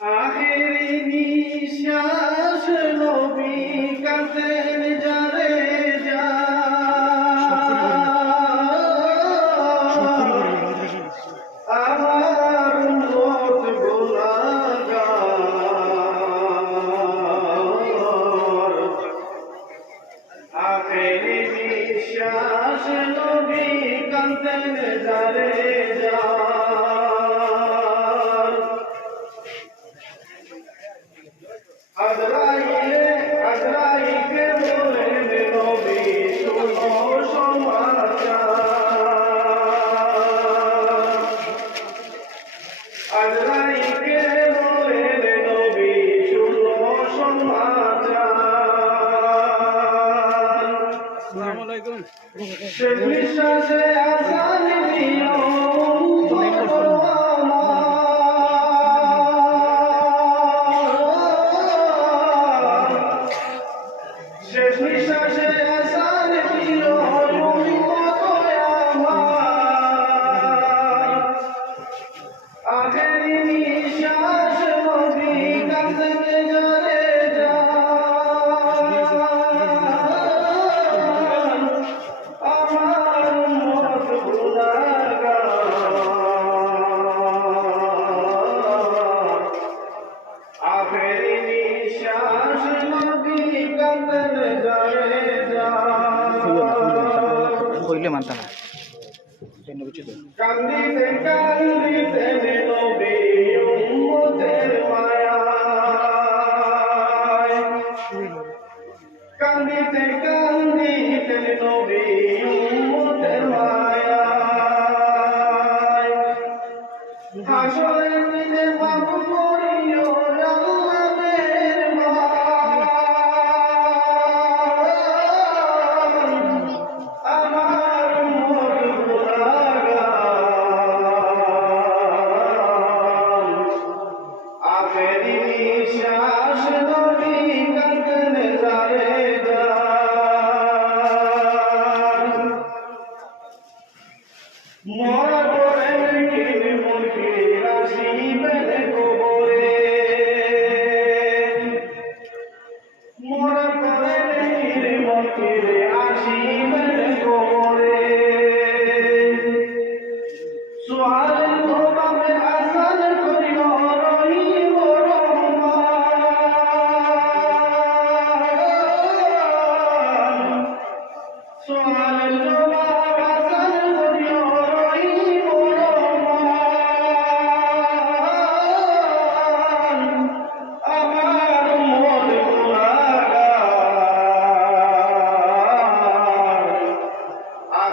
আখেরি নিশ্বাস নবী কাঁদেন যারে আমার মত গোলা আখেরি নিশ্বাস নবী কাঁদেন যারে যা। Should we shut it? হইলে মানতাম না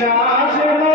Yeah.